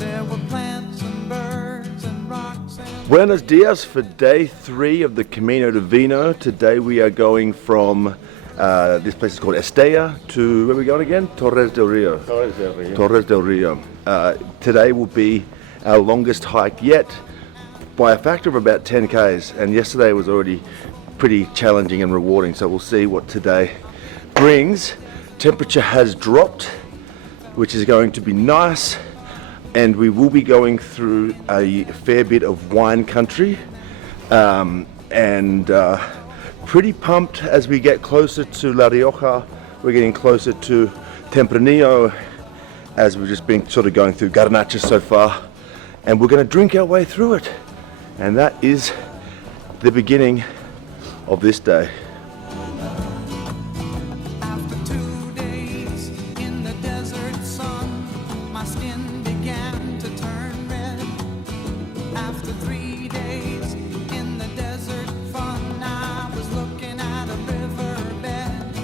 There were plants and birds and rocks and... Buenos dias for day 3 of the Camino de Vino. Today we are going from this place is called Estella to, where are we going again? Torres del Rio. Torres del Rio. Today will be our longest hike yet by a factor of about 10 k's, and yesterday was already pretty challenging and rewarding, so we'll see what today brings. Temperature has dropped, which is going to be nice, and we will be going through a fair bit of wine country, and pretty pumped as we get closer to La Rioja. We're getting closer to Tempranillo, as we've just been sort of going through Garnachas so far, and we're going to drink our way through it, and that is the beginning of this day. After 2 days in the desert sun, my skin began to turn red. After 3 days in the desert fun, I was looking at a riverbed,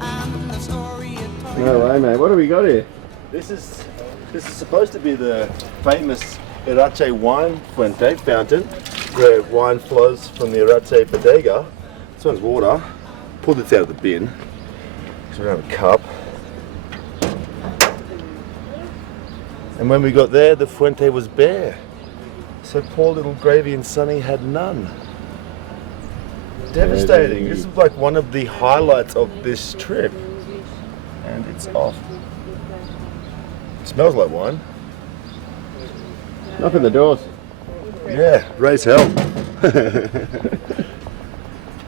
and the story it told. No way, mate. What do we got here? This is supposed to be the famous Irache wine fountain, where wine flows from the Irache bodega. This one's water. Pull this out of the bin, because we don't have a cup. And when we got there, the fuente was bare. So poor little Gravy and Sonny had none. Devastating. This is like one of the highlights of this trip. And it's off. It smells like wine. Knock on the doors. Yeah, raise hell.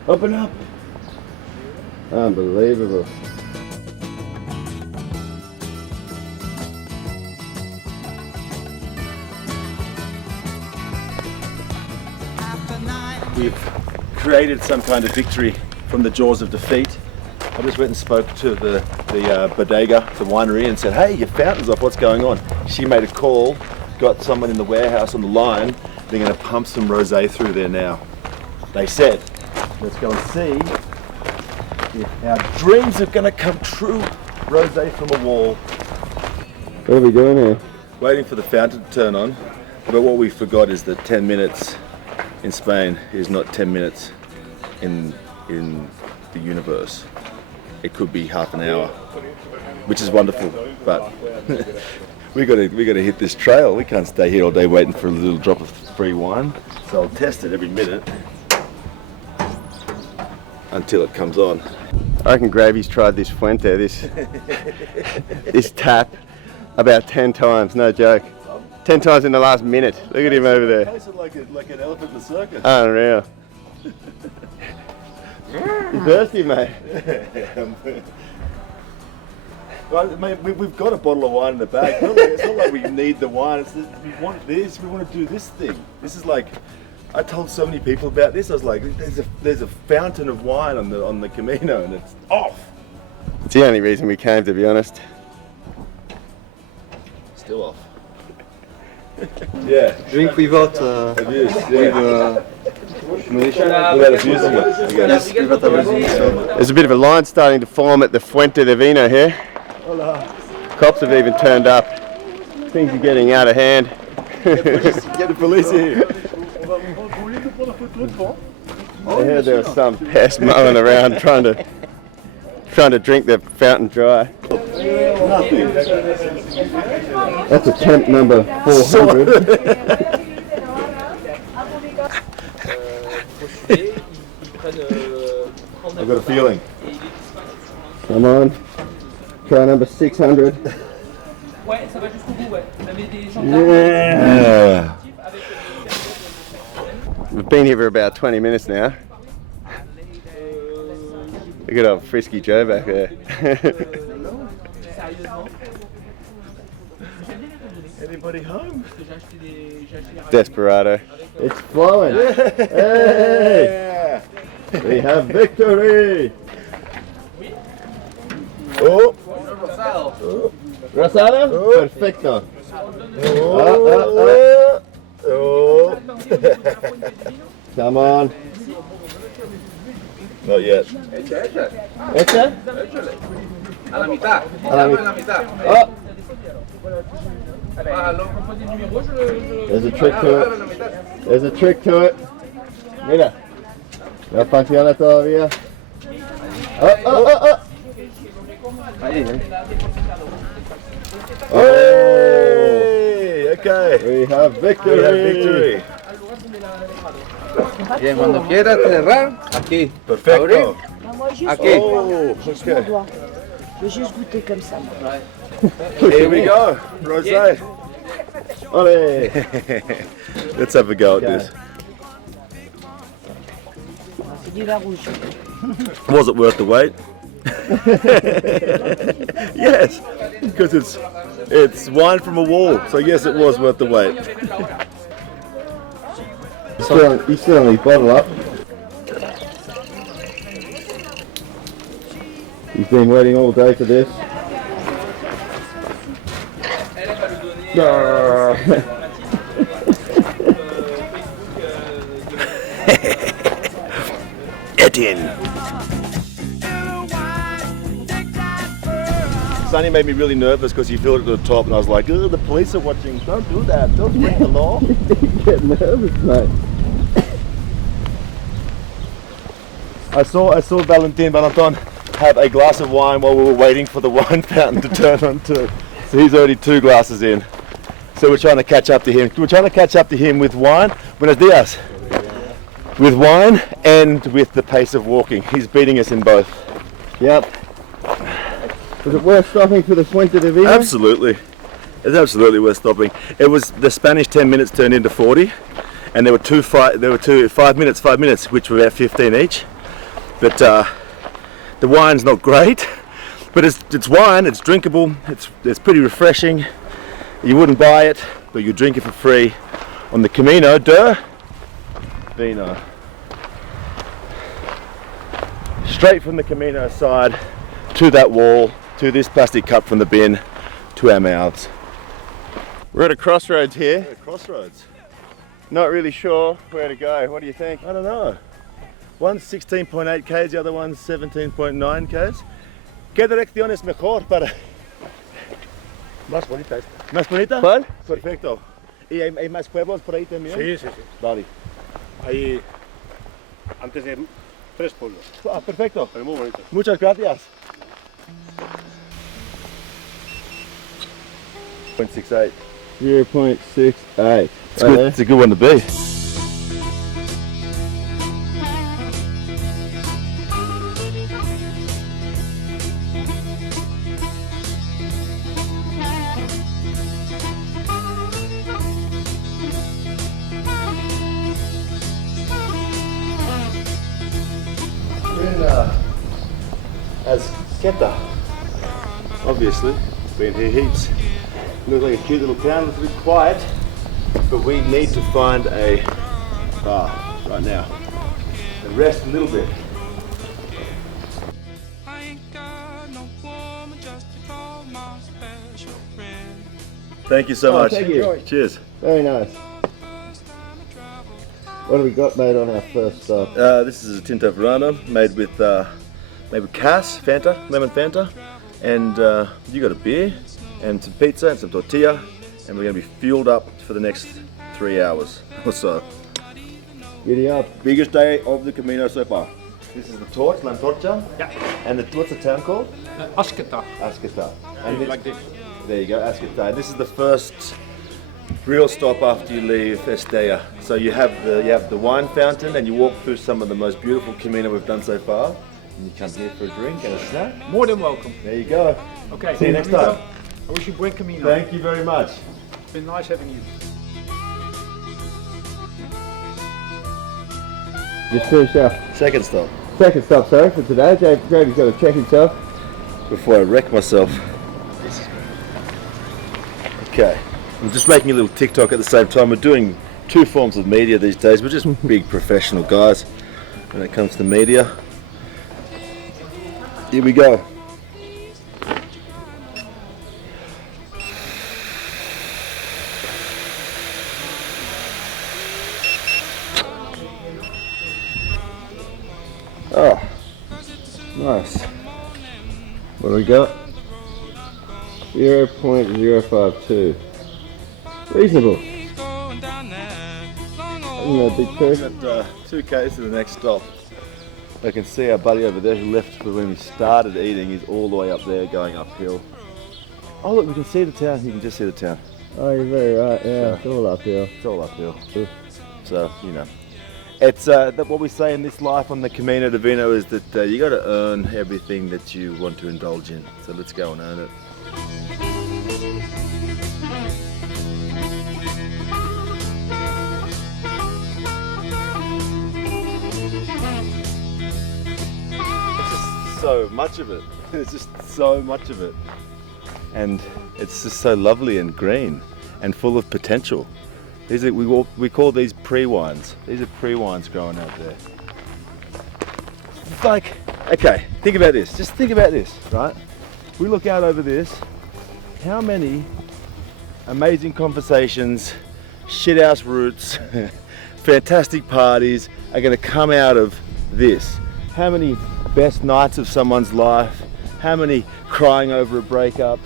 Open up. Unbelievable. We've created some kind of victory from the jaws of defeat. I just went and spoke to the bodega, the winery, and said, hey, your fountain's off, what's going on? She made a call, got someone in the warehouse on the line. They're going to pump some rosé through there now. They said, let's go and see if our dreams are going to come true. Rosé from a wall. What are we doing here? Waiting for the fountain to turn on. But what we forgot is that 10 minutes in Spain is not 10 minutes in the universe. It could be half an hour, which is wonderful, but we got to hit this trail. We can't stay here all day waiting for a little drop of free wine. So I'll test it every minute until it comes on. I reckon Gravy's tried this fuente, this tap, about 10 times, no joke. 10 times in the last minute. Look at him over there. Tasted like an elephant in the circus. Unreal. You're thirsty, mate. Well, mate, we've got a bottle of wine in the bag. It's not like we need the wine. It's just, we want this. We want to do this thing. This is like, I told so many people about this. I was like, there's a fountain of wine on the Camino, and it's off. It's the only reason we came, to be honest. Still off. Yeah. Drink without Abuse. without abusing it. Yes, without abusing it. So. There's a bit of a line starting to form at the Fuente de Vino here. Cops have even turned up. Things are getting out of hand. Get the police here. I heard there was some pest mowing around trying to drink the fountain dry. Nothing. That's attempt number 400. I've got a feeling. Come on. Try number 600. Yeah. We've been here for about 20 minutes now. Look at old Frisky Joe back there. Anybody home? Desperado. It's flowing. Hey! We have victory! Oh! Rosado? Perfecto. Oh! Come on. Not yet. ¿Esta? A la mitad. A la mitad. Oh! There's a trick to it. There's a trick to it. Mira. No funciona todavía. Oh, oh, oh, oh. Hey, okay. We have victory. We have victory. Bien, cuando quieras cerrar, aquí. Perfecto. Aquí. Oh, okay. Je vais juste goûter comme ça. moi. Here we go. Rosé. Olé. Let's have a go at this. C'est du vin rouge. Was it worth the wait? Yes, because it's wine from a wall. So yes, it was worth the wait. You still only bottle up. He's been waiting all day for this. No. Etienne. Sonny made me really nervous because he filled it to the top, and I was like, "Oh, the police are watching! Don't do that! Don't break the law!" Get nervous, mate. I saw Valentin have a glass of wine while we were waiting for the wine fountain to turn on too. So he's already 2 glasses in. So we're trying to catch up to him. We're trying to catch up to him with wine. Buenos dias. With wine and with the pace of walking. He's beating us in both. Yep. Was it worth stopping for the Fuente de Vino? Absolutely. It's absolutely worth stopping. It was the Spanish 10 minutes turned into 40, and there were two 5 minutes, which were about 15 each. But the wine's not great, but it's wine. It's drinkable. It's pretty refreshing. You wouldn't buy it, but you drink it for free on the Camino de Vino. Straight from the Camino side to that wall, to this plastic cup from the bin, to our mouths. We're at a crossroads here. Crossroads. Not really sure where to go. What do you think? I don't know. One's 16.8 k's, the other one's 17.9 k's. ¿Qué dirección es mejor para...? Más bonita esta. ¿Más bonita? ¿Cuál? Perfecto. ¿Y hay más pueblos por ahí también? Sí, sí, sí. Vale. Ahí, antes de 3 pueblos, Ah, perfecto. pero muy bonitos. Muchas gracias. 0.68. 0.68. It's good. It's a good one to be. We're in Azqueta. Obviously, been here heaps. Looks like a cute little town, it's a bit quiet, but we need to find a bar right now and rest a little bit. I ain't got no woman just to call my special friend. Thank you so much. Thank you. Cheers. Very nice. What have we got made on our first stop? This is a Tinto Verano made with Cass, Fanta, lemon Fanta, and you got a beer and some pizza and some tortilla, and we're going to be fueled up for the next 3 hours or so. Giddy up. Biggest day of the Camino so far. This is the torch, La Antorcha. Yeah. And what's the town called? Asqueta. Asqueta. And And this, like this. there you go, Asqueta. And this is the first real stop after you leave Estella. So you have the wine fountain, and you walk through some of the most beautiful Camino we've done so far. And you come here for a drink and a snack. More than welcome. There you go. Okay. See you next time. I wish you buen camino. Thank you very much. It's been nice having you. Just finished our Second stop. second stop, sorry, for today. Javy's got to check himself. Before I wreck myself. Okay. I'm just making a little TikTok at the same time. We're doing 2 forms of media these days. We're just big professional guys when it comes to media. Here we go. Oh, nice. What do we got? 0.052. Reasonable. Going down there, long Isn't that a big We're two? at 2Ks to the next stop. I can see our buddy over there who left for when we started eating. He's all the way up there going uphill. Oh look, we can see the town. You can just see the town. Oh, you're very right, yeah. So- It's all uphill. It's all uphill. So, you know. It's what we say in this life on the Camino de Vino is that you got to earn everything that you want to indulge in. So let's go and earn it. It's just so much of it. It's just so much of it. And it's just so lovely and green and full of potential. These are, we call these pre-wines. These are pre-wines growing out there. It's like, okay, think about this. Just think about this, right? We look out over this. How many amazing conversations, shithouse routes, fantastic parties are going to come out of this? How many best nights of someone's life? How many crying over breakups?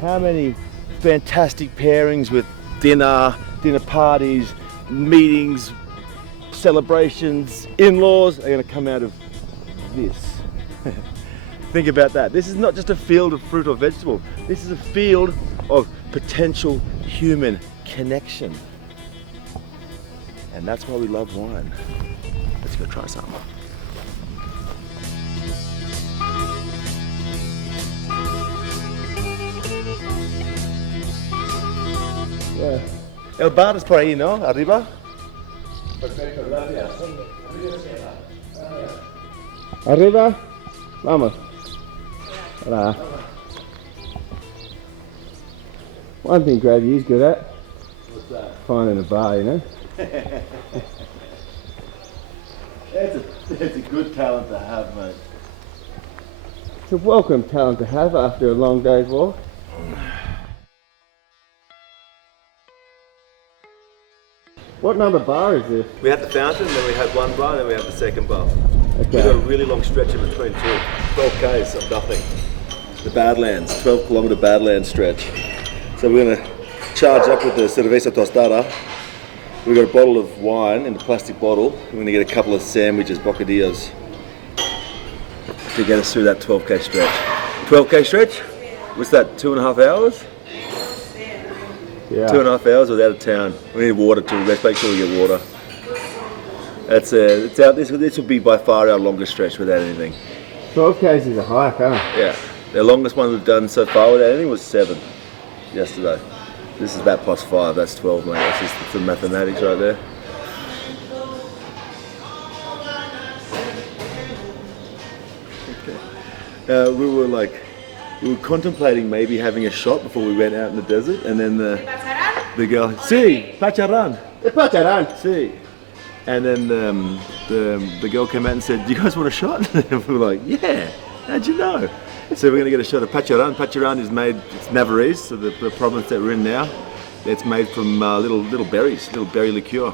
How many fantastic pairings with dinner parties, meetings, celebrations, in-laws are going to come out of this? Think about that. This is not just a field of fruit or vegetable. This is a field of potential human connection. And that's why we love wine. Let's go try some. Yeah. El bar es por ahí, ¿no? Arriba. Arriba. Vamos. Hola. One thing Gravy's good at. What's that? Finding a bar, you know? It's a good talent to have, mate. It's a welcome talent to have after a long day's walk. What number bar is this? We had the fountain, then we had one bar, then we have the second bar. We've got a Okay. really long stretch in between too. 12 Ks of nothing. The Badlands, 12-kilometer Badlands stretch. So we're gonna charge up with the cerveza tostada. We've got a bottle of wine in a plastic bottle. We're gonna get a couple of sandwiches, bocadillos, to get us through that 12K stretch. 12K stretch? What's that, 2.5 hours? Yeah. 2.5 hours without a town. We need water too. Let's make sure we get water. That's it's out. This will be by far our longest stretch without anything. 12 k's is a hike, huh? Yeah, the longest one we've done so far without anything was 7 yesterday. This is that plus 5. That's 12, mate. That's just the mathematics right there. Okay. We were contemplating maybe having a shot before we went out in the desert, and then the girl, sí, pacharán, sí. And then the girl came out and said, "Do you guys want a shot?" And we were like, "Yeah, how'd you know?" So we're going to get a shot of pacharán. Pacharán is made, it's Navarrese, so the province that we're in now. It's made from little berries, little berry liqueur.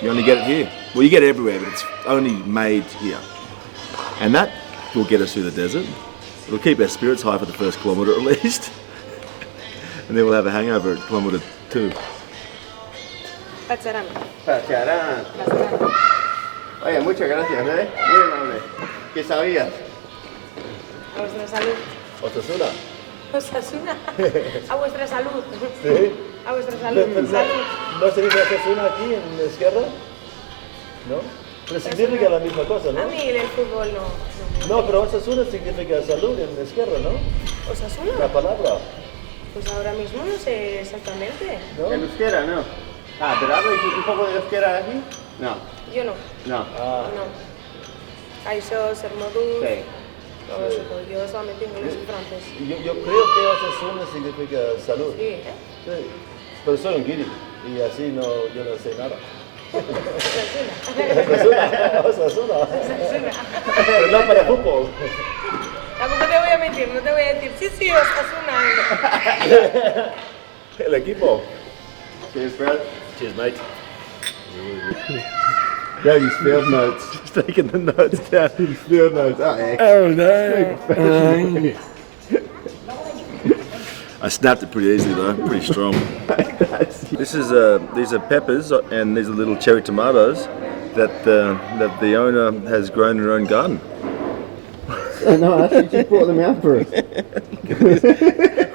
You only get it here. Well, you get it everywhere, but it's only made here. And that will get us through the desert. It'll keep our spirits high for the first kilometre at least. And then we'll have a hangover at kilometre 2. Pacharán. Pacharán. Oye, muchas gracias, ¿eh? Muy amable. ¿Qué sabías? A vuestra salud. Osasuna. Osasuna. A vuestra salud. Sí. A vuestra salud. Salud. ¿No se dice Osasuna aquí en la izquierda? ¿No? Pero significa la misma cosa, A ¿no? mí el fútbol no. No, pero Osasuna significa salud en la izquierda, ¿no? ¿Osasuna? La palabra, Pues ahora mismo no sé exactamente. ¿no? ¿En euskera, no? Ah, ¿pero hablas un poco de euskera aquí? No. Yo no. No. No. Caixo, Sermodú. Sí. Todo eso. Yo solamente inglés y francés. Yo creo que Osasuna significa salud. Sí, ¿eh? Sí. Pero soy un guiri y así no, yo no sé nada. Osasuna. Pero no para fútbol. Tampoco te voy a mentir, no te voy a decir, sí, Osasuna. El equipo. Cheers, bro. Cheers, mate. Gravy's field notes. Just taking the notes down. His field notes. Oh, yeah. Oh no. I I snapped it pretty easily though, pretty strong. These are peppers and these are little cherry tomatoes that the owner has grown in her own garden. No, she just brought them out for us.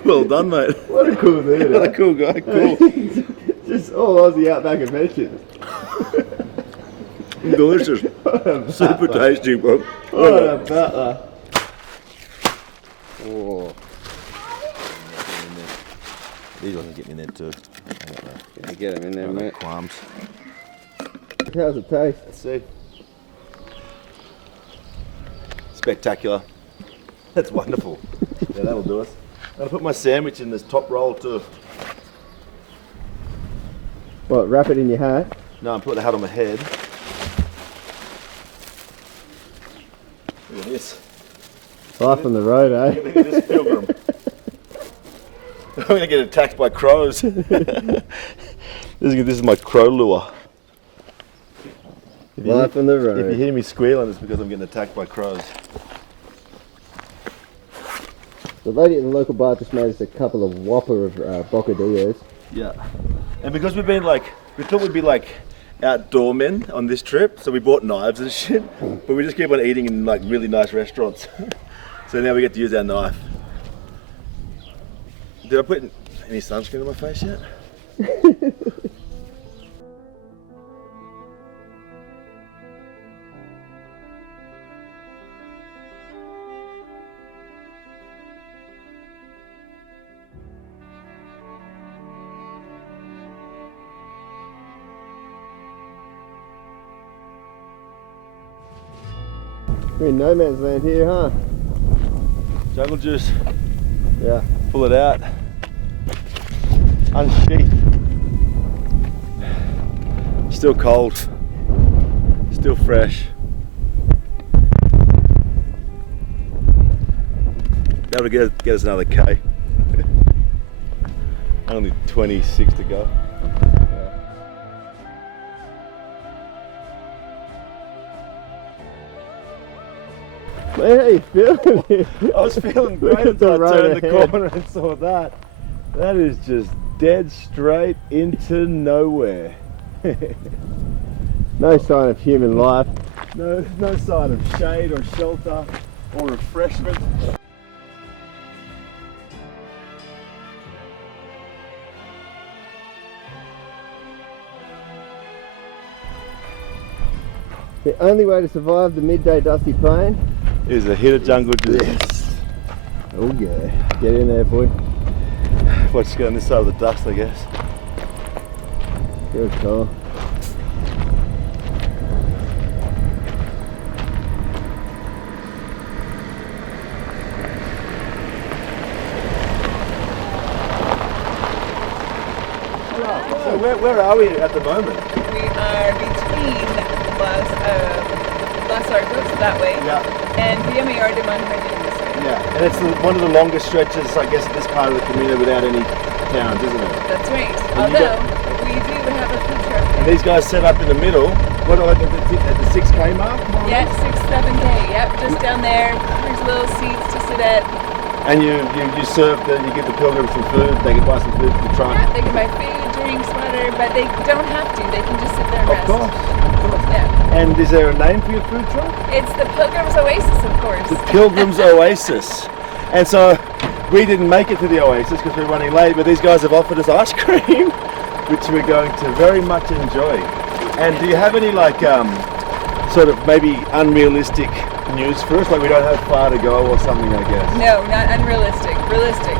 Well done, mate. What a cool dude. What a cool guy, cool. Just all Aussie outback adventures. Delicious. Super tasty, bro. What a butler. Oh. These ones get me in there too. Gonna get them in there, mate. Qualms. How's it taste? Let's see. Spectacular. That's wonderful. Yeah, that'll do us. I'm gonna put my sandwich in this top roll too. What, wrap it in your hat? No, I'm putting the hat on my head. Look at this. Life on the road, eh? Look at this pilgrim. I'm gonna get attacked by crows. This is my crow lure. Life on the road. If you hear me squealing, it's because I'm getting attacked by crows. The lady at the local bar just made us a couple of whopper of bocadillos. Yeah. And because we thought we'd be like outdoor men on this trip, so we bought knives and shit, but we just keep on eating in like really nice restaurants. So now we get to use our knife. Did I put any sunscreen on my face yet? We're in no man's land here, huh? Jungle juice. Yeah. Pull it out. Unsheath. Still cold. Still fresh. That'll get us another K. Only 26 to go. Man, how you feeling? I was feeling great Look at the until I road turned the ahead. corner and saw that. That is just dead straight into nowhere. No sign of human life. No sign of shade or shelter or refreshment. The only way to survive the midday dusty plain. Is a hit of jungle juice. Yes. Oh yeah. Get in there, boy. Well, just get on this side of the dust, I guess. Good call. So where are we at the moment? We are between Los Arcos that way and Villa Mayor de Manjarre this way. Yeah, and it's one of the longest stretches, I guess, in this part of the Camino without any towns, isn't it? That's right. And you Although we do have a food truck. And these guys set up in the middle. What at the 6K mark? Yeah, 6, 7K. Yep, just down there. There's little seats to sit at. And you serve you give the pilgrims some food. They can buy some food for the trunk. Yeah, they can buy food, drinks, water, but they don't have to. They can just sit there and rest. Of course. Yeah. And is there a name for your food truck? It's the Pilgrim's Oasis, of course. The Pilgrim's Oasis. And so we didn't make it to the Oasis because we're running late, but these guys have offered us ice cream, which we're going to very much enjoy. And do you have any like sort of maybe unrealistic news for us? Like we don't have far to go or something, I guess. No, not unrealistic. Realistic.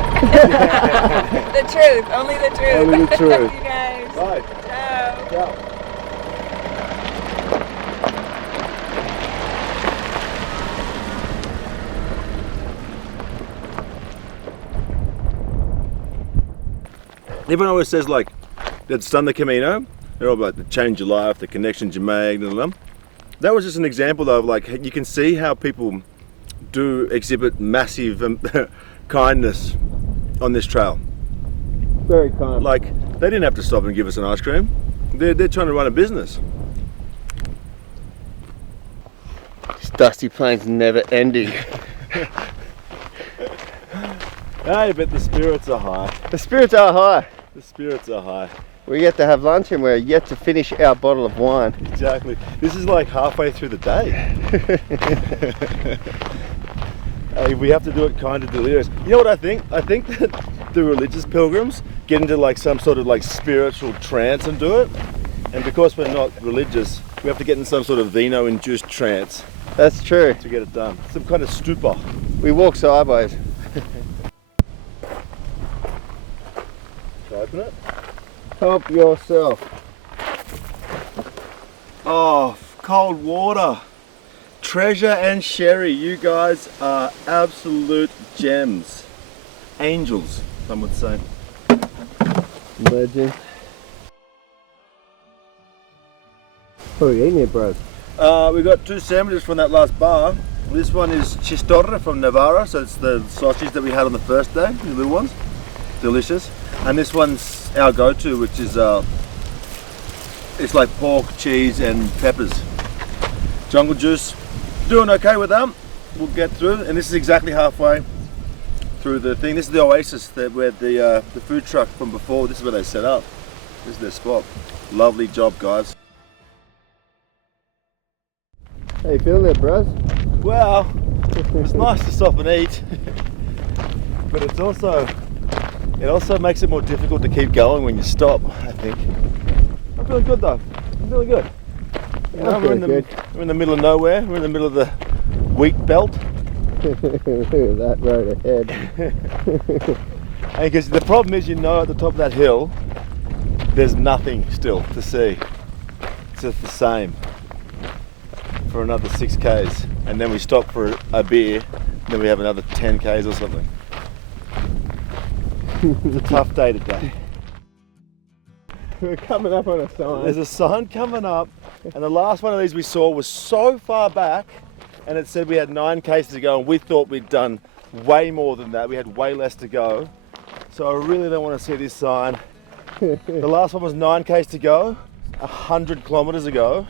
The truth. Only the truth. Only the truth. You guys. Right. Ciao. Ciao. Everyone always says like, that's done the Camino. They're all about the change your life, the connections you made, and that was just an example though of like, you can see how people do exhibit massive kindness on this trail. Very kind. Like, they didn't have to stop and give us an ice cream. They're trying to run a business. This dusty plain's never ending. Hey, but the spirits are high. The spirits are high. The spirits are high. We're yet to have lunch and we're yet to finish our bottle of wine. Exactly. This is like halfway through the day. Hey, we have to do it kind of delirious. You know what I think? I think that the religious pilgrims get into like some sort of like spiritual trance and do it. And because we're not religious, we have to get in some sort of vino-induced trance That's true. to get it done. Some kind of stupor. We walk sideways. Should I open it? Help yourself. Oh, cold water. Treasure and sherry. You guys are absolute gems. Angels, some would say. Legend. What are you eating here, bro? We got 2 sandwiches from that last bar. This one is chistorra from Navarra, so it's the sausage that we had on the first day, the little ones. Delicious. And this one's our go-to, which is it's like pork, cheese and peppers. Jungle juice. Doing okay with them. We'll get through, and this is exactly halfway through the thing. This is the oasis that where the food truck from before. This is where they set up. This is their spot. Lovely job, guys. How you feeling there, bros? Well, it's nice to stop and eat, but it also makes it more difficult to keep going when you stop, I think. I'm feeling good though. I'm feeling good. You know, we're in the middle of nowhere. We're in the middle of the wheat belt. Look at that road ahead. And because the problem is, you know, at the top of that hill, there's nothing still to see. It's just the same for another 6 k's, and then we stop for a beer, and then we have another 10 k's or something. It's a tough day today. We're coming up on a sign. There's a sign coming up, and the last one of these we saw was so far back, and it said we had 9 k's to go, and we thought we'd done way more than that. We had way less to go. So I really don't want to see this sign. The last one was 9 k's to go, 100 kilometers ago,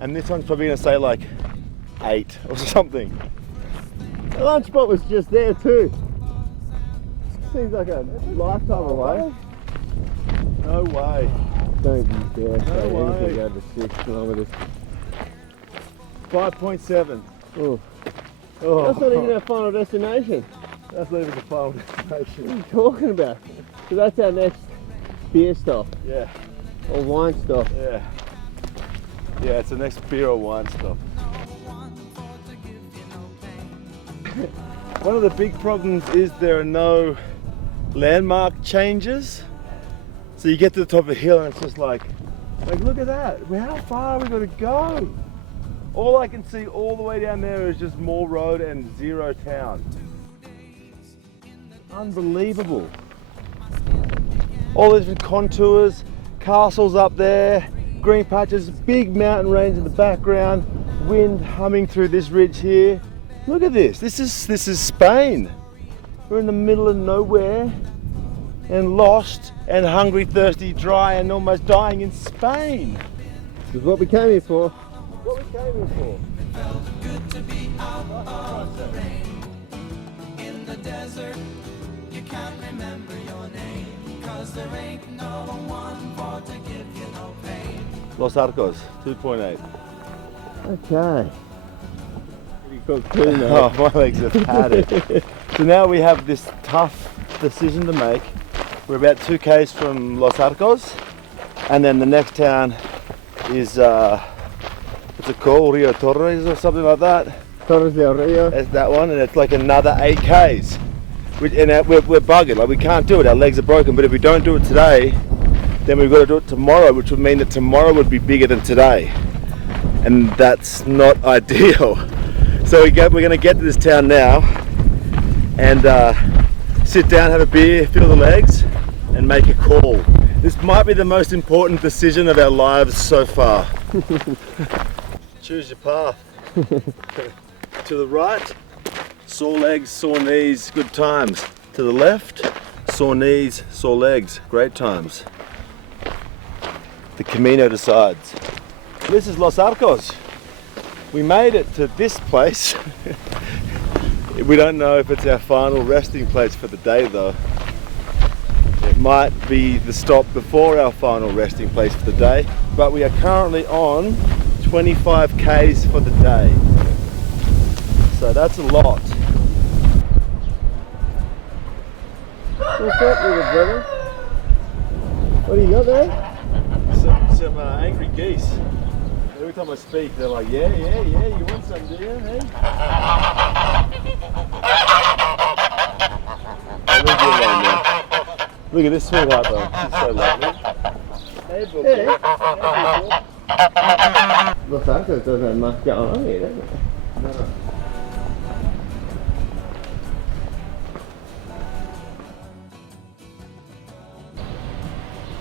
and this one's probably going to say like 8 or something. The lunch spot was just there too. Seems like a lifetime away. No way. Don't you dare say way. anything over 6 kilometers. 5.7. Oh. Oh, That's not even our final destination. that's not even the final destination. What are you talking about? So that's our next beer stop Yeah, or wine stop. yeah. Yeah, it's the next beer or wine stop. One of the big problems is there are no landmark changes. So you get to the top of the hill and it's just like look at that. How far are we going to go? All I can see all the way down there is just more road and zero town. Unbelievable. All the different contours, castles up there, green patches, big mountain range in the background, wind humming through this ridge here. Look at this. This is Spain. We're in the middle of nowhere and lost and hungry, thirsty, dry and almost dying in Spain. This is what we came here for. What we came here for. Felt good to be out of the rain. In the desert, you can't remember your name, 'cause there ain't no one for to give you no pain. Los Arcos, 2.8. Okay. Pretty cooked too, mate. Oh, my legs have had it. So now we have this tough decision to make. We're about 2 k's from Los Arcos, and then the next town is what's it called? Rio Torres or something like that. Torres del Rio. That's that one, and it's like another 8 k's. And we're buggered, like we can't do it, our legs are broken, but if we don't do it today, then we've got to do it tomorrow, which would mean that tomorrow would be bigger than today. And that's not ideal. So we're going to get to this town now and sit down, have a beer, feel the legs, and make a call. This might be the most important decision of our lives so far. Choose your path. To the right, sore legs, sore knees, good times. To the left, sore knees, sore legs, great times. The Camino decides. This is Los Arcos. We made it to this place We don't know if it's our final resting place for the day though. It might be the stop before our final resting place for the day, but we are currently on 25 k's for the day. So that's a lot. What's up, little brother? What do you got there? Some angry geese. Every time I speak, they're like, yeah, you want some, do you? Hey? Oh, leave you alone now. Look at this sweetheart though, she's so lovely. Hey, Bookie. Hey. Los Arcos doesn't have much going on here, does it? No.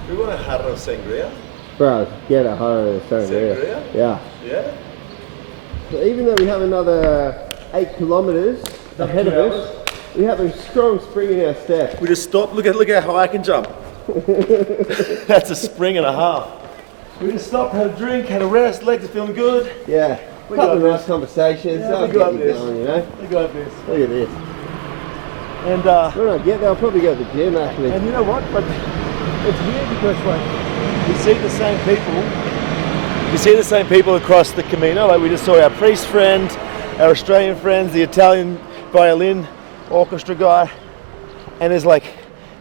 We want a jarro sangria. Bro, get a horror sangria. Sangria? Yeah. Yeah? So even though we have another 8 kilometres ahead of us, we have a strong spring in our step. We just stopped. Look how high I can jump. That's a spring and a half. We just stopped, had a drink, had a rest, legs are feeling good. Yeah. We Couple got of nice this. conversations. Yeah, That'll we got get you this. going, you know. We got this. Look at this. And When I get there, I'll probably go to the gym actually. you know what? But it's weird because like we see the same people. We see the same people across the Camino. Like we just saw our priest friend, our Australian friends, the Italian violin orchestra guy, and there's like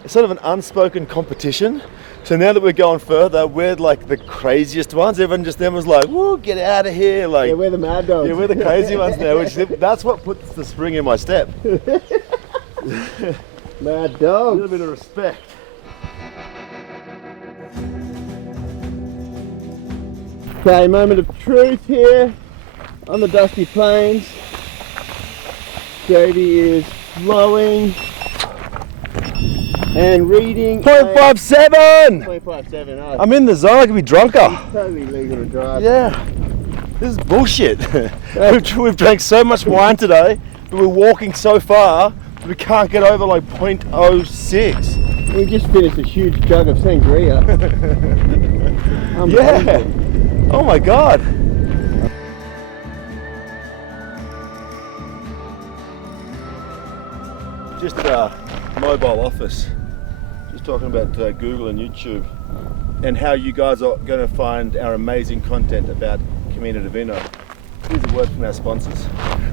it's sort of an unspoken competition. So now that we're going further, we're like the craziest ones. Everyone's like, "Whoa, get out of here!" Like, Yeah, we're the mad dogs. yeah, we're the crazy ones now. That's what puts the spring in my step. Mad A dogs. little bit of respect. Okay, moment of truth here on the dusty plains. Davey is flowing and reading. 0.57! 0.57. Oh, I'm in the zone. I could be drunker. totally legal to drive. Yeah. This is bullshit. We've drank so much wine today, but we're walking so far that we can't get over like 0.06. We just finished a huge jug of sangria. Yeah. Oh my god. Just mobile office. Just talking about Google and YouTube and how you guys are going to find our amazing content about Camino de Vino. Here's a word from our sponsors.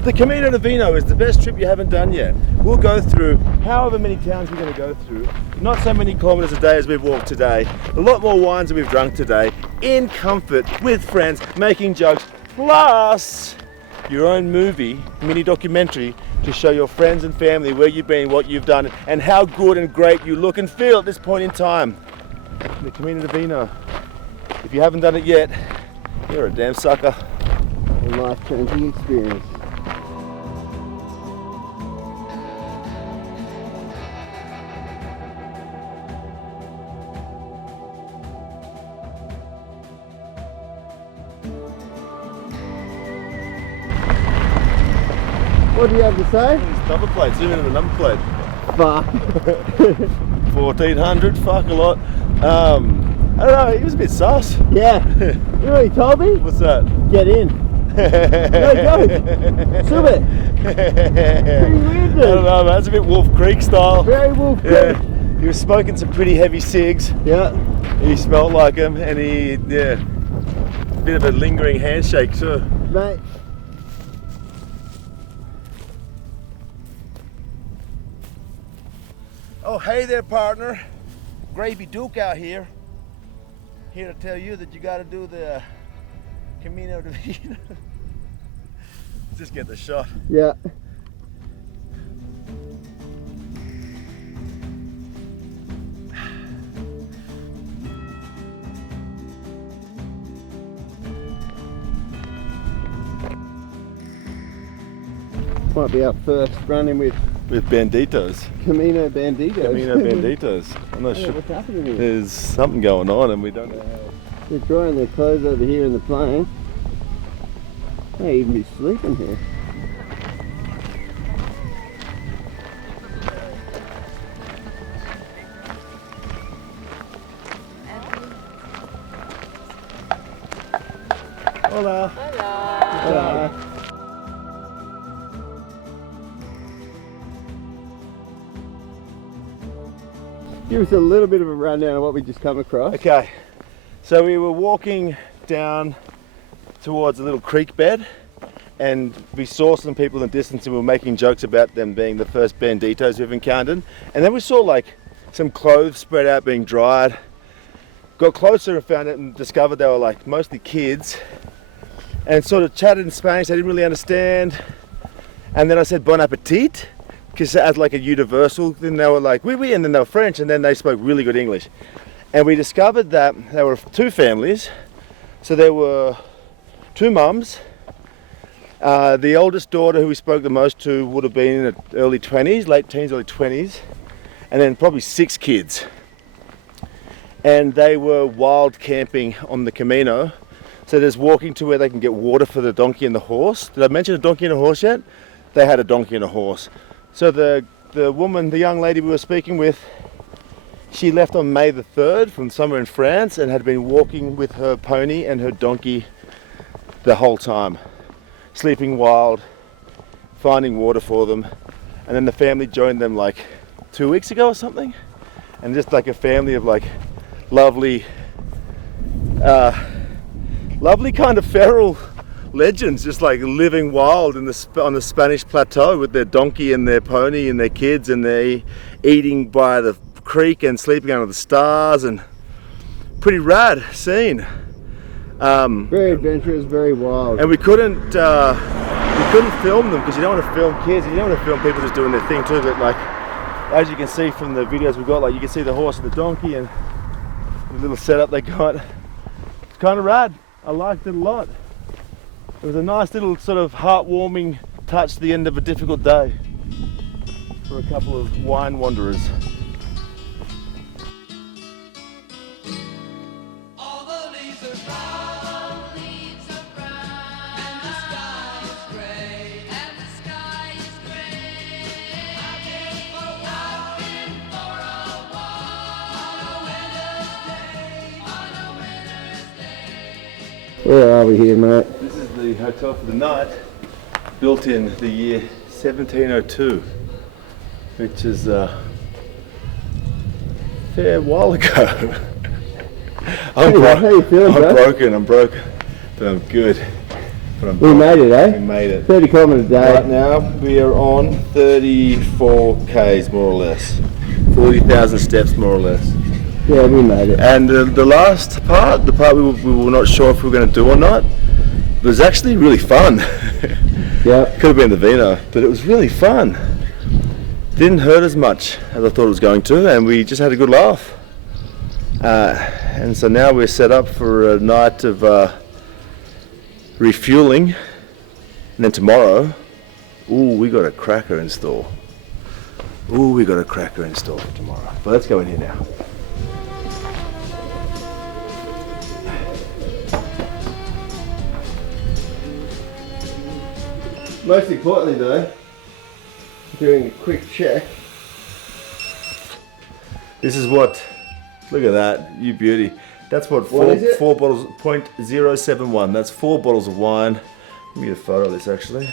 The Camino de Vino is the best trip you haven't done yet. We'll go through however many towns we're going to go through, not so many kilometers a day as we've walked today, a lot more wines than we've drunk today, in comfort, with friends, making jokes, plus your own movie, mini documentary, to show your friends and family where you've been, what you've done, and how good and great you look and feel at this point in time. The Camino de Vino. If you haven't done it yet, you're a damn sucker. A life-changing experience. What do you have to say? This number plate, zoom in on the number plate. Fuck. 1400, fuck a lot. I don't know, he was a bit sus. Yeah. You know what he told me? What's that? Get in. No joke. Sub it. Pretty weird, dude. I don't know, man, it's a bit Wolf Creek style. Very Wolf Creek. Yeah. He was smoking some pretty heavy cigs. Yeah. He smelled like him, and he, yeah, a bit of a lingering handshake too. Mate. Oh, hey there, partner. Gravy Duke out here. Here to tell you that you got to do the Camino de Vino. Just get the shot. Yeah. Might be our first running with Banditos. Camino Banditos. Camino Banditos. I'm not Yeah, sure. what's happening here? There's something going on and we don't know how. They're drying their clothes over here in the plane. They even be sleeping here. Hola. Hola. Give us a little bit of a rundown of what we just come across. Okay, so we were walking down towards a little creek bed, and we saw some people in the distance and we were making jokes about them being the first banditos we've encountered. And then we saw like some clothes spread out being dried. Got closer and found it and discovered they were like mostly kids, and sort of chatted in Spanish. I didn't really understand. And then I said bon appetit, because as like a universal, then they were like oui oui, and then they were French, and then they spoke really good English. And we discovered that there were two families. So there were two mums. The oldest daughter, who we spoke the most to, would have been in the early 20s, late teens, early 20s, and then probably 6 kids. And they were wild camping on the Camino. So there's walking to where they can get water for the donkey and the horse. Did I mention a donkey and a horse yet? They had a donkey and a horse. So the woman, the young lady we were speaking with, she left on May the 3rd from somewhere in France and had been walking with her pony and her donkey the whole time. Sleeping wild, finding water for them. And then the family joined them like 2 weeks ago or something. And just like a family of like lovely kind of feral legends, just like living wild on the Spanish plateau with their donkey and their pony and their kids, and they're eating by the creek and sleeping under the stars, and pretty rad scene. Very adventurous, very wild. And we couldn't film them because you don't want to film kids, and you don't want to film people just doing their thing too. But like, as you can see from the videos we got, like you can see the horse and the donkey and the little setup they got. It's kind of rad. I liked it a lot. It was a nice little sort of heartwarming touch at the end of a difficult day for a couple of wine wanderers. All the leaves are brown, and the sky is gray, I've been for a walk on a winter's day. Where are we here, mate? This is the hotel for the night, built in the year 1702, which is a fair while ago. I'm how you feeling, bro? I'm broken, but I'm good. But I'm We made it, eh? We made it. 30 kilometres a day. Right now we are on 34 k's more or less, 40,000 steps more or less. Yeah, we made it. And the last part, the part we were not sure if we were going to do or not, was actually really fun. Yeah. Could have been the Vino, but it was really fun. Didn't hurt as much as I thought it was going to, and we just had a good laugh. And so now we're set up for a night of refueling, and then tomorrow, we got a cracker in store. We got a cracker in store for tomorrow. But let's go in here now. Most importantly though, doing a quick check. This is what, look at that, you beauty. That's what is it? 4 bottles, 0.071. That's 4 bottles of wine. Let me get a photo of this actually.